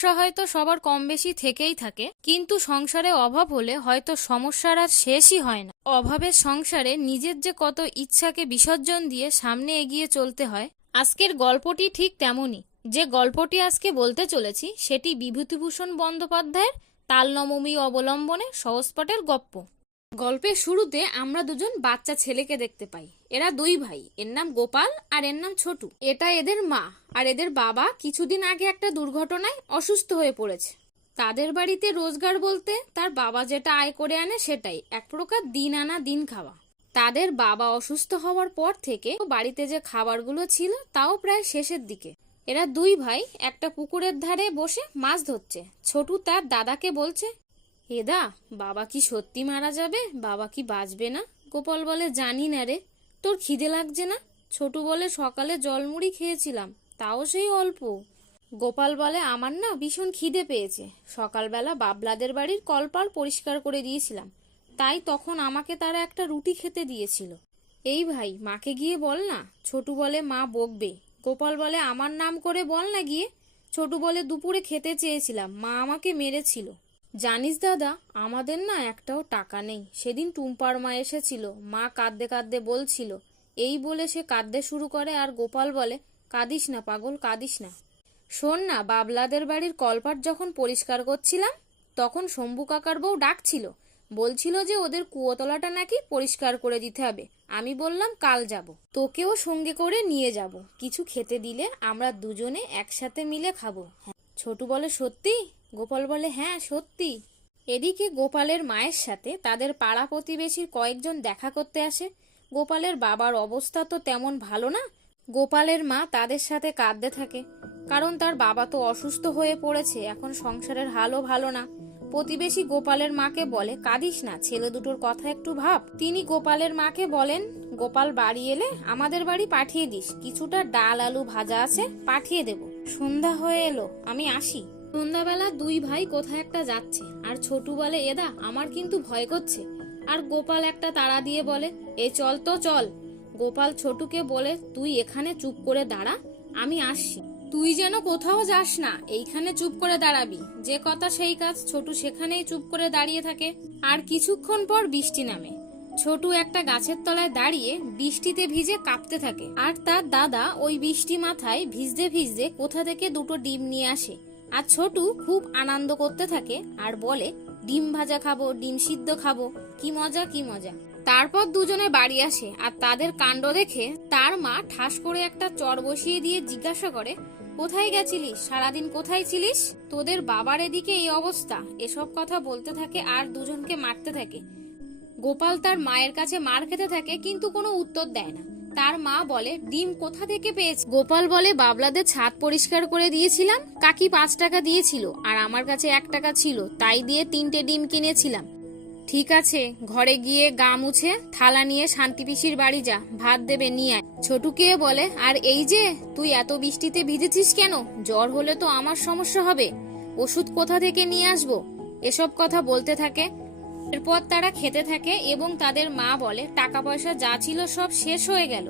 সমস্যা হয়তো সবার কম বেশি থেকেই থাকে, কিন্তু সংসারে অভাব হলে হয়তো সমস্যার আর শেষই হয় না। অভাবের সংসারে নিজের যে কত ইচ্ছাকে বিসর্জন দিয়ে সামনে এগিয়ে চলতে হয়। আজকের গল্পটি ঠিক তেমনই। যে গল্পটি আজকে বলতে চলেছি সেটি বিভূতিভূষণ বন্দ্যোপাধ্যায়ের তালনবমী অবলম্বনে সহজপাঠের গপ্প। গল্পের শুরুতে আমরা দুজন বাচ্চা ছেলেকে দেখতে পাই। এরা দুই ভাই, এর নাম গোপাল আর এর নাম ছোটু। এটা এদের মা, আর এদের বাবা কিছুদিন আগে একটা দুর্ঘটনায় অসুস্থ হয়ে পড়েছে। তাদের বাড়িতে রোজগার বলতে তার বাবা যেটা আয় করে আনে সেটাই, এক প্রকার দিন আনা দিন খাওয়া। তাদের বাবা অসুস্থ হওয়ার পর থেকে বাড়িতে যে খাবারগুলো ছিল তাও প্রায় শেষের দিকে। এরা দুই ভাই একটা পুকুরের ধারে বসে মাছ ধরছে। ছোটু তার দাদাকে বলছে, এদা, বাবা কি সত্যি মারা যাবে? বাবা কি বাঁচবে না? গোপাল বলে, জানি না রে। তোর খিদে লাগছে না? ছোটু বলে, সকালে জলমুড়ি খেয়েছিলাম, তাও সেই অল্প। গোপাল বলে, আমার না ভীষণ খিদে পেয়েছে। সকালবেলা বাবলাদের বাড়ির কলপার পরিষ্কার করে দিয়েছিলাম, তাই তখন আমাকে তারা একটা রুটি খেতে দিয়েছিল। এই ভাই, মাকে গিয়ে বল না। ছোটু বলে, মা বকবে। গোপাল বলে, আমার নাম করে বল না গিয়ে। ছোটু বলে, দুপুরে খেতে চেয়েছিলাম, মা আমাকে মেরেছিল। জানিস দাদা, আমাদের না একটাও টাকা নেই। সেদিন টুম্পার মা এসেছিল, মা কাঁদতে কাঁদতে বলছিল। এই বলে সে কাঁদতে শুরু করে, আর গোপাল বলে, কাঁদিস না পাগল, কাঁদিস না। শোন না, বাবলাদের বাড়ির কলপাট যখন পরিষ্কার করছিলাম তখন শম্ভু কাকার বউ ডাকছিল, বলছিল যে ওদের কুয়োতলাটা নাকি পরিষ্কার করে দিতে হবে। আমি বললাম কাল যাব, তোকেও সঙ্গে করে নিয়ে যাব, কিছু খেতে দিলে আমরা দুজনে একসাথে মিলে খাবো। ছোটু বলে, সত্যি? গোপাল বলে, হ্যাঁ সত্যি। এদিকে গোপালের মায়ের সাথে তাদের পাড়া প্রতিবেশীর কয়েকজন দেখা করতে আসে। গোপালের বাবার অবস্থা তো তেমন ভালো না। গোপালের মা তাদের সাথে কাঁদতে থাকে, কারণ তার বাবা তো অসুস্থ হয়ে পড়েছে, এখন সংসারের হালও ভালো না। প্রতিবেশী গোপালের মাকে বলে, কাঁদিস না, ছেলে দুটোর কথা একটু ভাব। তিনি গোপালের মাকে বলেন, গোপাল বাড়ি এলে আমাদের বাড়ি পাঠিয়ে দিস, কিছুটা ডাল আলু ভাজা আছে, পাঠিয়ে দেব। সন্ধ্যা হয়ে এলো, আমি আসি। সন্ধ্যাবেলা দুই ভাই কোথায় একটা যাচ্ছে, আর ছোটু বলে, এদা, আমার কিন্তু ভয় করছে। আর গোপাল একটা তাড়া দিয়ে বলে, এ চল তো চল। গোপাল ছোটুকে বলে, তুই এখানে চুপ করে দাঁড়া, আমি আসছি। তুই যেন কোথাও যাস না, এইখানে চুপ করে দাঁড়াবি। যে কথা সেই কাজ। ছোটু সেখানেই চুপ করে দাঁড়িয়ে থাকে। আর কিছুক্ষণ পর বৃষ্টি নামে। ছোটু একটা গাছের তলায় দাঁড়িয়ে বৃষ্টিতে ভিজে কাঁপতে থাকে, আর তার দাদা ওই বৃষ্টি মাথায় ভিজতে ভিজতে কোথা থেকে দুটো ডিম নিয়ে আসে। আর ছোটু খুব আনন্দ করতে থাকে আর বলে, ডিম ভাজা খাবো, ডিম সিদ্ধ খাবো, কি মজা কি মজা। তারপর দুজনে বাড়ি আসে, আর তাদের কাণ্ড দেখে তার মা ঠাস করে একটা চর বসিয়ে দিয়ে জিজ্ঞাসা করে, কোথায় গেছিলিস সারাদিন, কোথায় ছিলিস? তোদের বাবার এদিকে এই অবস্থা। এসব কথা বলতে থাকে আর দুজনকে মারতে থাকে। গোপাল তার মায়ের কাছে মার খেতে থাকে, কিন্তু কোনো উত্তর দেয় না। তার মা বলে, ডিম কোথা থেকে পেয়েছে? গোপাল বলে, বাবলাদের ছাদ পরিষ্কার করে দিয়েছিলাম, কাকি 5 টাকা দিয়েছিল, আর আমার কাছে 1 টাকা ছিল, তাই দিয়ে 3টে ডিম কিনেছিলাম। ঠিক আছে, ঘরে গিয়ে গা মুছে থালা নিয়ে শান্তি পিসির বাড়ি যা, ভাত দেবে, নিয়ে আয়। ছোটুকে বলে, আর এই যে তুই এত বৃষ্টিতে ভিজেছিস কেন? জ্বর হলে তো আমার সমস্যা হবে, ওষুধ কোথা থেকে নিয়ে আসবো? এসব কথা বলতে থাকে। এরপর তারা খেতে থাকে এবং তাদের মা বলে, টাকা পয়সা যা ছিল সব শেষ হয়ে গেল,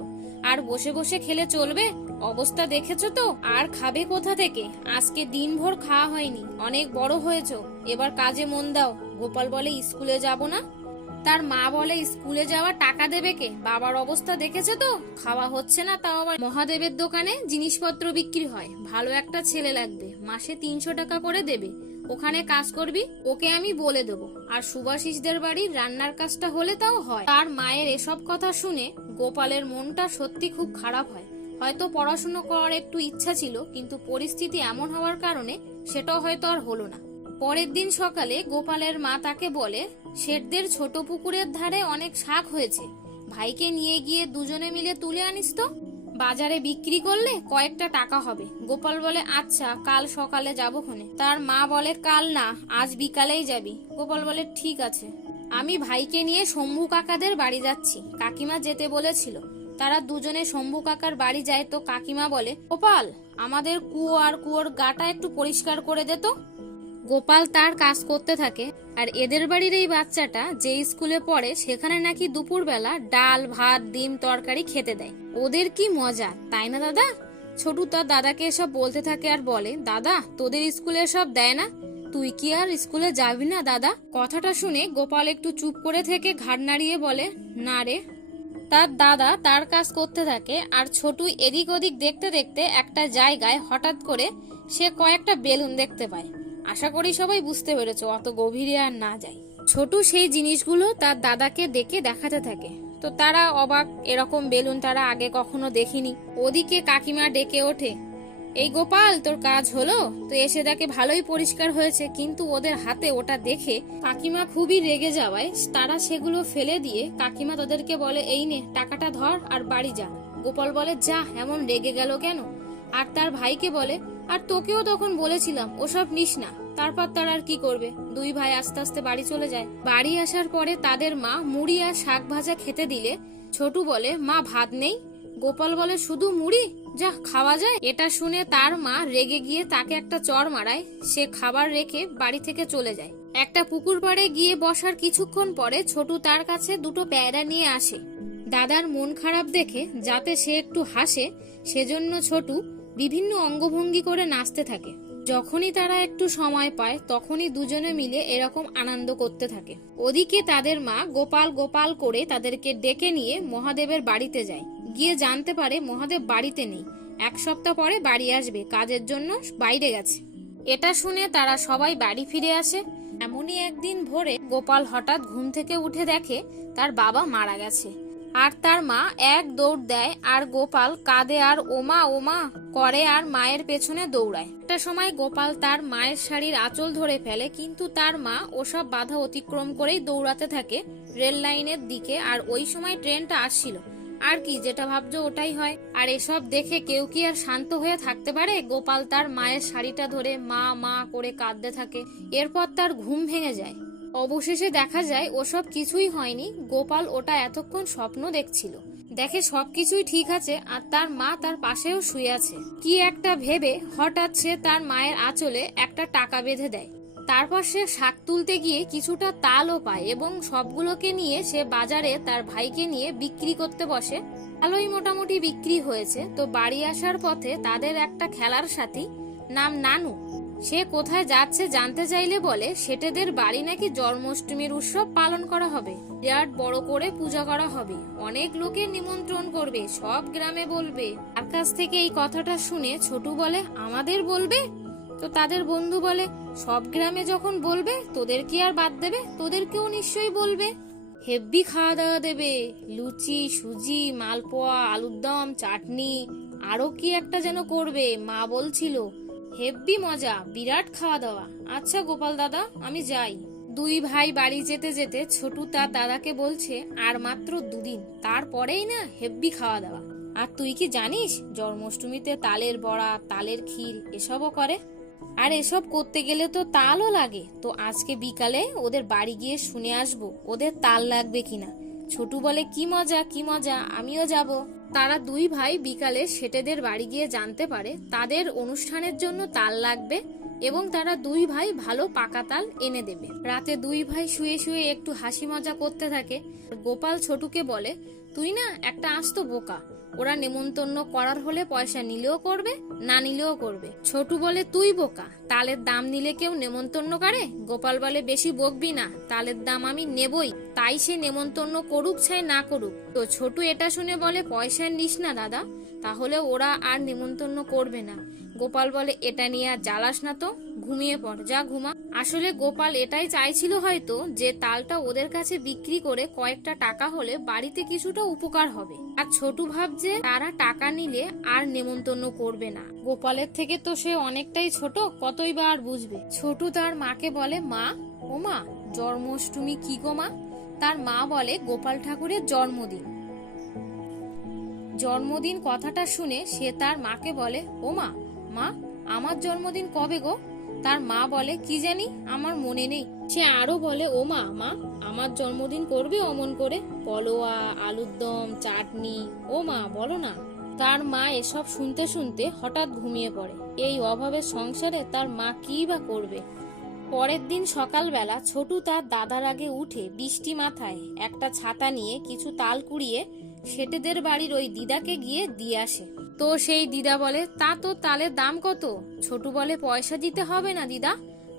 আর বসে বসে খেলে চলবে? অবস্থা দেখেছো তো, আর খাবে কোথা থেকে? আজকে দিনভর খাওয়া হয়নি, অনেক বড় হয়েছো, এবার কাজে মন দাও। গোপাল বলে, স্কুলে যাব না? তার মা বলে, স্কুলে যাওয়া টাকা দেবে কে? বাবার অবস্থা দেখেছে তো, খাওয়া হচ্ছে না, তাও আবার মহাদেবের দোকানে জিনিসপত্র বিক্রি হয়। ভালো একটা ছেলে লাগবে, মাসে 300 টাকা করে দেবে, ওখানে কাজ করবি, ওকে আমি বলে দেবো। আর সুভাষিসদের বাড়ির রান্নার কাজটা হলে তাও হয়। তার মায়ের এসব কথা শুনে গোপালের মনটা সত্যি খুব খারাপ হয়। হয়তো পড়াশুনো করার একটু ইচ্ছা ছিল, কিন্তু পরিস্থিতি এমন হওয়ার কারণে সেটাও হয়তো আর হলো না। পরের দিন সকালে গোপালের মা তাকে বলে, শেঠদের ছোট পুকুরের ধারে অনেক শাক হয়েছে, ভাইকে নিয়ে গিয়ে দুজনে মিলে তুলে আনিস তো, বাজারে বিক্রি করলে কয়েকটা টাকা হবে। গোপাল বলে, আচ্ছা, কাল সকালে যাবো খনে। তার মা বলে, কাল না, আজ বিকালেই যাবি। গোপাল বলে, ঠিক আছে। আমি ভাইকে নিয়ে শম্ভু কাকাদের বাড়ি যাচ্ছি, কাকিমা যেতে বলেছিল। তারা দুজনে শম্ভু কাকার বাড়ি যায়, তো কাকিমা বলে, গোপাল, আমাদের কুয়ো আর কুয়োর গাটা একটু পরিষ্কার করে দে তো। গোপাল তার কাজ করতে থাকে। আর এদের বাড়ির এই বাচ্চাটা যে স্কুলে পড়ে সেখানে নাকি দুপুরবেলা ডাল ভাত ডিম তরকারি খেতে দেয়। ওদের কি মজা, তাই না দাদা? ছোটু তার দাদাকে এসব বলতে থাকে আর বলে, দাদা তোদের স্কুলে সব দেয় না, তুই কি আর স্কুলে যাবি না দাদা? কথাটা শুনে গোপাল একটু চুপ করে থেকে ঘাড় নাড়িয়ে বলে, না রে। তার দাদা তার কাজ করতে থাকে আর ছোটু এদিক ওদিক দেখতে দেখতে একটা জায়গায় হঠাৎ করে সে কয়েকটা বেলুন দেখতে পায়। আশা করি সবাই বুঝতে পেরেছো, অত গভীরে আর না যাই। ছোটু সেই জিনিসগুলো তার দাদাকে ডেকে দেখাতে থাকে। তো তারা অবাক, এরকম বেলুন তারা আগে কখনো দেখিনি। ওদিকে কাকিমা ডেকে ওঠে, এই গোপাল তোর কাজ হলো? তো এসে দেখে ভালোই পরিষ্কার হয়েছে, কিন্তু ওদের হাতে ওটা দেখে কাকিমা খুবই রেগে যাওয়ায় তারা সেগুলো ফেলে দিয়ে কাকিমা তাদেরকে বলে, এই নে টাকাটা ধর আর বাড়ি যা। গোপাল বলে, যা, এমন রেগে গেল কেন? আর তার ভাইকে বলে, আর তোকেও তখন বলেছিলাম ওসব নিস না। তারপর তারা আর কি করবে, দুই ভাই আস্তে আস্তে বাড়ি চলে যায়। বাড়ি আসার পরে তাদের মা মুড়ি আর শাক ভাজা খেতে দিলে ছোটু বলে, মা ভাত নেই? গোপাল বলে, শুধু মুড়ি, যা খাওয়া যায়? এটা শুনে তার মা রেগে গিয়ে তাকে একটা চড় মারায়। সে খাবার রেখে বাড়ি থেকে চলে যায়। একটা পুকুর পাড়ে গিয়ে বসার কিছুক্ষণ পরে ছোটু তার কাছে দুটো পেয়ারা নিয়ে আসে। দাদার মন খারাপ দেখে যাতে সে একটু হাসে সেজন্য ছোটু বিভিন্ন অঙ্গভঙ্গি করে নাচতে থাকে। যখনই তারা একটু সময় পায় তখনই দুজনে মিলে এরকম আনন্দ করতে থাকে। ওদিকে তাদের মা গোপাল গোপাল করে তাদেরকে ডেকে নিয়ে মহাদেবের বাড়িতে যায়। গিয়ে জানতে পারে মহাদেব বাড়িতে নেই, এক সপ্তাহ পরে বাড়ি আসবে, কাজের জন্য বাইরে গেছে। এটা শুনে তারা সবাই বাড়ি ফিরে আসে। এমনই একদিন ভোরে গোপাল হঠাৎ ঘুম থেকে উঠে দেখে তার বাবা মারা গেছে। আর তার মা এক দৌড় দেয় আর গোপাল কাঁদে আর ওমা ওমা করে আর মায়ের পেছনে দৌড়ায়। একটা সময় গোপাল তার মায়ের শাড়ির আঁচল ধরে ফেলে, কিন্তু তার মা ওসব বাধা অতিক্রম করেই দৌড়াতে থাকে রেল লাইনের দিকে। আর ওই সময় ট্রেনটা আসছিল, আর কি যেটা ভাবছো ওটাই হয়। আর এসব দেখে কেউ কি আর শান্ত হয়ে থাকতে পারে? গোপাল তার মায়ের শাড়িটা ধরে মা মা করে কাঁদতে থাকে। এরপর তার ঘুম ভেঙে যায়। অবশেষে দেখা যায় ওসব কিছুই হয়নি, গোপাল ওটা এতক্ষণ স্বপ্ন দেখছিল। দেখে সবকিছুই ঠিক আছে আর তার মা তার পাশেও শুয়ে আছে। কি একটা ভেবে হঠাৎ সে তার মায়ের আঁচলে একটা টাকা বেঁধে দেয়। তারপর সে শাক তুলতে গিয়ে কিছুটা তালও পায় এবং সবগুলোকে নিয়ে সে বাজারে তার ভাইকে নিয়ে বিক্রি করতে বসে। ভালোই মোটামুটি বিক্রি হয়েছে। তো বাড়ি আসার পথে তাদের একটা খেলার সাথী নাম নানু, সে কোথায় যাচ্ছে জানতে চাইলে বলে সেটেদের বাড়ি নাকি জন্মাষ্টমীর উৎসব পালন করা হবে, বিরাট বড় করে পূজা করা হবে, অনেক লোকের নিমন্ত্রণ করবে, সব গ্রামে বলবে। তার কাছ থেকে এই কথাটা শুনে ছোটু বলে, আমাদের বলবে? তো তাদের বন্ধু বলে, সব গ্রামে যখন বলবে তোদের কি আর বাদ দেবে, তোদেরকেও নিশ্চয়ই বলবে। হেব্বি খাওয়া দাওয়া দেবে, লুচি সুজি মালপোয়া আলুর দম চাটনি আরো কি একটা যেন করবে, মা বলছিল। হেব্বি মজা, বিরাট খাওয়া দাওয়া। আচ্ছা গোপাল দাদা, আমি যাই। দুই ভাই বাড়ি যেতে যেতে ছোটু তার দাদাকে বলছে, আর মাত্র দুদিন, তারপরেই না হেব্বি খাওয়া দাওয়া। আর তুই কি জানিস জন্মাষ্টমীতে তালের বড়া তালের ক্ষীর এসবও করে? আর এসব করতে গেলে তো তালও লাগে। তো আজকে বিকালে ওদের বাড়ি গিয়ে শুনে আসবো ওদের তাল লাগবে কিনা। ছোটু বলে, কি মজা কি মজা, আমিও যাব। তারা দুই ভাই বিকালে সেটেদের বাড়ি গিয়ে জানতে পারে তাদের অনুষ্ঠানের জন্য তাল লাগবে এবং তারা দুই ভাই ভালো পাকা তাল এনে দেবে। রাতে দুই ভাই শুয়ে শুয়ে একটু হাসি মজা করতে থাকে। গোপাল ছোটুকে বলে, তুই না একটা আস্ত বোকা, ওরা নেমন্তন্ন করার হলে পয়সা নিলেও করবে না নিলেও করবে। ছোটু বলে, তুই বোকা, তালের দাম নিলে কেউ নেমন্তন্ন করে? গোপাল বলে, বেশি বকবি না, তালের দাম আমি নেবই, তাই সে নেমন্তন্ন করুক চাই না করুক। তো ছোটু এটা শুনে বলে, পয়সা নিস না দাদা, তাহলে ওরা আর নেমন্তন্ন করবে না। গোপাল বলে, এটা নিয়ে আর জ্বালাস না তো, ঘুমিয়ে পড়, যা ঘুমা। আসলে গোপাল এটাই চাইছিল হয়তো যে তালটা ওদের কাছে বিক্রি করে কয়েকটা টাকা হলে বাড়িতে কিছুটা উপকার হবে। আর ছোটু ভাবছে তারা টাকা নিলে আর নেমন্তন্ন করবে না। গোপালের থেকে তো সে অনেকটাই ছোট, কতই বা আর বুঝবে। ছোটু তার মাকে বলে, মা ও মা, জন্মাষ্টমী কি গো মা? তার মা বলে, গোপাল ঠাকুরের জন্মদিন। জন্মদিন কথাটা শুনে সে তার মাকে বলে, ও মা, মা আমার জন্মদিন কবে গো? তার মা বলে, কি জানি, আমার মনে নেই। সে আরো বলে, ও মা, মা আমার জন্মদিন করবে অমন করে, পলোয়া আলুর দম চাটনি, ও মা বলো না। তার মা এসব শুনতে শুনতে হঠাৎ ঘুমিয়ে পড়ে। এই অভাবের সংসারে তার মা কি বা করবে। পরের দিন সকালবেলা ছোটু তার দাদার আগে উঠে বৃষ্টি মাথায় একটা ছাতা নিয়ে কিছু তাল কুড়িয়ে সেটেদের বাড়ির ওই দিদাকে গিয়ে দিয়ে আসে। তো সেই দিদা বলে, তা তো তালের দাম কত? ছোটু বলে, পয়সা দিতে হবে না দিদা,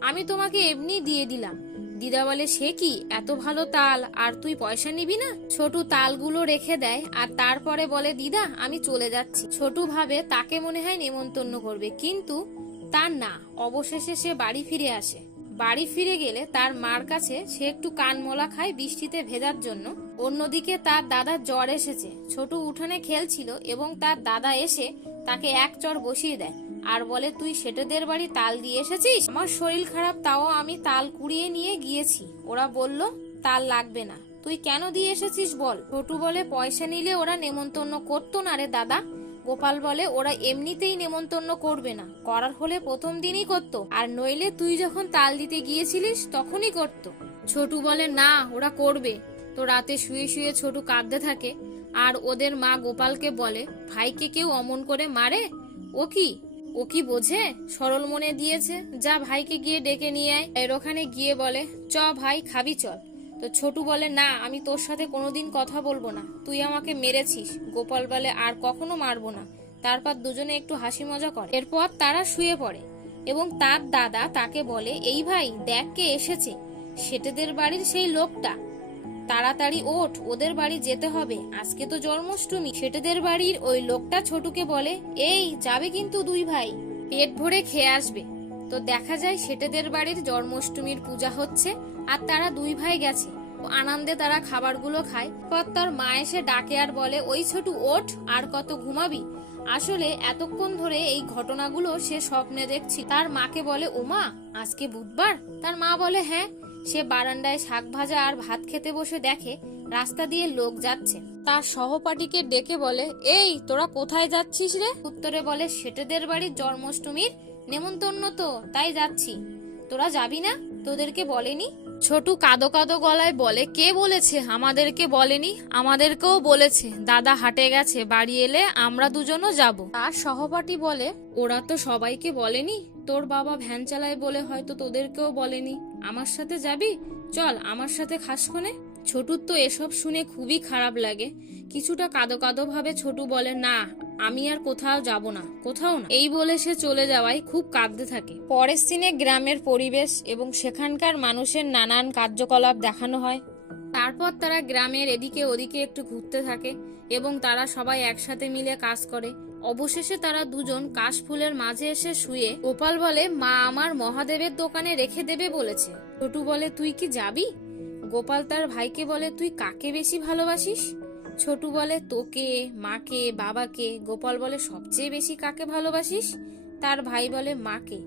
আমি তোমাকে এমনি দিয়ে দিলাম। দিদা বলে, সে কি, এত ভালো তাল আর তুই পয়সা নিবি না? ছোটু তালগুলো রেখে দেয় আর তারপরে বলে, দিদা আমি চলে যাচ্ছি। ছোটু ভাবে তাকে মনে হয় নেমন্তন্ন করবে, কিন্তু তার না। অবশেষে সে বাড়ি ফিরে আসে। বাড়ি ফিরে গেলে তার মার কাছে সে একটু কানমলা খায় বৃষ্টিতে ভেজার জন্য। অন্যদিকে তার দাদার জ্বর এসেছে। ছোটু উঠানে খেলছিল এবং তার দাদা এসে তাকে এক চড় বসিয়ে দেয় আর বলে, তুই সেটেদের বাড়ি তাল দিয়ে এসেছিস? আমার শরীর খারাপ, তাও আমি তাল কুড়িয়ে নিয়ে গিয়েছি। ওরা বলল তাল লাগবে না, তুই কেন দিয়ে এসেছিস বল। ছোটু বলে, পয়সা নিলে ওরা নেমন্তন্ন করতো না রে দাদা। গোপাল বলে, ওরা এমনিতেই নেমন্তন্ন করবে না, করার হলে প্রথম দিনই করতো, আর নইলে তুই যখন তাল দিতে গিয়েছিলিস তখনই করতো। ছোটু বলে, না ওরা করবে। তো রাতে শুয়ে শুয়ে ছোটু কাঁদতে থাকে আর ওদের মা গোপালকে বলে, ভাইকে কেউ অমন করে মারে? ও কি বোঝে? সরল মনে দিয়েছে, যা ভাইকে গিয়ে ডেকে নিয়ে আয়। এর ওখানে গিয়ে বলে, চ ভাই খাবি চল। তো ছোটু বলে, না আমি তোর সাথে কোনোদিন কথা বলবো না, তুই আমাকে মেরেছিস। গোপাল বলে, আর কখনো মারবো না। তারপর দুজনে একটু হাসি মজা করে। এরপর তারা শুয়ে পড়ে এবং তার দাদা তাকে বলে, এই ভাই দেখ কে এসেছে, সেটেদের বাড়ির সেই লোকটা। তাড়াতাড়ি ওঠ, ওদের বাড়ি যেতে হবে, আজকে তো জন্মাষ্টমী। সেটেদের বাড়ির ওই লোকটা ছোটুকে বলে, এই যাবে কিন্তু দুই ভাই, পেট ভরে খেয়ে আসবে। তো দেখা যায় সেটেদের বাড়ির জন্মাষ্টমীর পূজা হচ্ছে আর তারা দুই ভাই গেছে। আনন্দে তারা খাবারগুলো খায়। পর তার মা এসে ডাকে আর বলে, ওই ছোটু ওঠ, আর কত ঘুমাবি? আসলে এতক্ষণ ধরে এই ঘটনাগুলো সে স্বপ্নে দেখছি। তার মাকে বলে, ওমা আজকে বুধবার? তার মা বলে, হ্যাঁ। সে বারান্দায় শাক ভাজা আর ভাত খেতে বসে দেখে রাস্তা দিয়ে লোক যাচ্ছে। তার সহপাঠীকে ডেকে বলে, এই তোরা কোথায় যাচ্ছিস রে? উত্তরে বলে, সেটেদের বাড়ির জন্মাষ্টমীর নেমন্তন্ন তো, তাই যাচ্ছি। তোরা যাবি না? তোদেরকে বলেনি? ছোটু কাঁদো কাঁদো গলায় বলে, কে বলেছে? আমাদেরকে বলেনি। আমাদেরকেও বলেছে দাদা হাটে গেছে, বাড়ি এলে আমরা দুজনও যাব। তার সহপাঠী বলে, ওরা তো সবাইকে বলেনি, তোর বাবা ভ্যান চালায় বলে হয়তো তোদেরকেও বলেনি। আমার সাথে যাবি? চল আমার সাথে খাসখনে। ছোটুর তো এসব শুনে খুবই খারাপ লাগে। কিছুটা কাঁদো কাঁদো ভাবে ছোটু বলে, না আমি আর কোথাও যাব না, কোথাও না। এই বলে সে চলে যাওয়ায় খুব কাঁদতে থাকে। পরের সিনে গ্রামের পরিবেশ এবং সেখানকার মানুষের নানান কার্যকলাপ দেখানো হয়। তারপর তারা গ্রামের এদিকে ওদিকে একটু ঘুরতে থাকে এবং তারা সবাই একসাথে মিলে কাজ করে। অবশেষে তারা দুজন কাশফুলের মাঝে এসে শুয়ে। গোপাল বলে, মা আমার মহাদেবের দোকানে রেখে দেবে বলেছে। ছোটু বলে, তুই কি যাবি? গোপাল তার ভাইকে বলে, তুই কাকে বেশি ভালোবাসিস? ছোটু বলে, তোকে, মাকে, বাবাকে। গোপাল বলে, সবচেয়ে বেশি কাকে ভালোবাসিস? তার ভাই বলে, মাকে।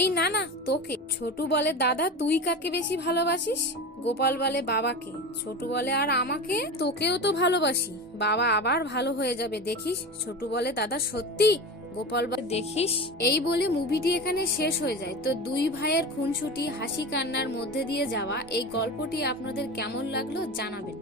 এই না না, তোকে। ছোটু বলে, দাদা তুই কাকে বেশি ভালোবাসিস? গোপাল বলে, বাবাকে। ছোটু বলে, আর আমাকে? তোকেও তো ভালোবাসি, বাবা আবার ভালো হয়ে যাবে দেখিস। ছোটু বলে, দাদা সত্যি? গোপাল বলে, দেখিস। এই বলে মুভিটি এখানে শেষ হয়ে যায়। তো দুই ভাইয়ের খুনসুটি হাসি কান্নার মধ্যে দিয়ে যাওয়া এই গল্পটি আপনাদের কেমন লাগলো জানাবেন।